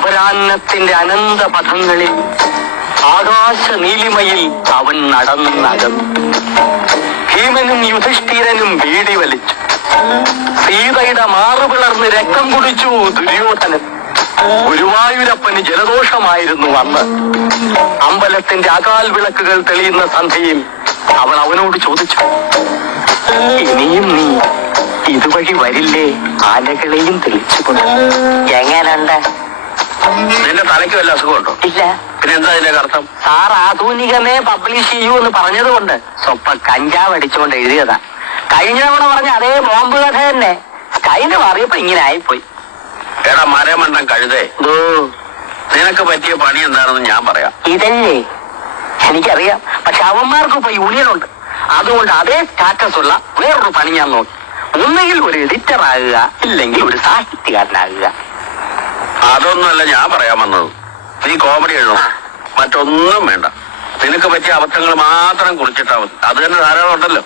അപരാഹ്നത്തിന്റെ അനന്ത പഥങ്ങളിൽ ആകാശ നീലിമയിൽ അവൻ നടന്നകന്നു. ഭീമനും യുധിഷ്ഠിരനും വീടി വലിച്ചു. സീതയുടെ മാറുപിളർന്ന് രക്തം കുടിച്ചു ദുര്യോധനൻ. ഗുരുവായൂരപ്പന് ജലദോഷമായിരുന്നു അന്ന്. അമ്പലത്തിന്റെ അകാൽ വിളക്കുകൾ തെളിയുന്ന സന്ധ്യയിൽ അവൾ അവനോട് ചോദിച്ചു, ഇനിയും നീ ഇതുവഴി വരില്ലേ ആനകളെയും തെളിച്ചുകൊണ്ട്? എങ്ങനുണ്ട്? നിന്റെ തലയ്ക്ക് വല്ല അസുഖമുണ്ടോ? ഇല്ല. പിന്നെ എന്താ ഇതിന്റെ അർത്ഥം? സാർ ആധുനികമേ പബ്ലിഷ് ചെയ്യൂ എന്ന് പറഞ്ഞതുകൊണ്ട് സ്വപ്പം കഞ്ചാവ് അടിച്ചുകൊണ്ട് എഴുതിയതാ. കഴിഞ്ഞ തവണ പറഞ്ഞ അതേ ബോംബ് കഥ തന്നെ. സ്റ്റൈല് മാറിയപ്പോ ഇങ്ങനെ ആയിപ്പോയി. എടാ മരമണ്ടം കഴുതേ, നിനക്ക് പറ്റിയ പണി എന്താണെന്ന് ഞാൻ പറയാം. ഇതല്ലേ എനിക്കറിയാം. പക്ഷെ അവന്മാർക്ക് ഇപ്പൊ യൂണിയനുണ്ട്. അതുകൊണ്ട് അതേ സ്റ്റാറ്റസ് ഉള്ള വേറൊരു പണി ഞാൻ നോക്കി. ഒന്നുകിൽ ഒരു എഡിറ്റർ ആകുക, ഇല്ലെങ്കിൽ ഒരു സാഹിത്യകാരനാകുക. അതൊന്നുമല്ല ഞാൻ പറയാൻ വന്നത്. നീ കോമഡി എഴുതണം, മറ്റൊന്നും വേണ്ട. നിനക്ക് പറ്റിയ അബദ്ധങ്ങൾ മാത്രം കുറിച്ചിട്ടാ മതി. അത് തന്നെ ധാരാളം ഉണ്ടല്ലോ.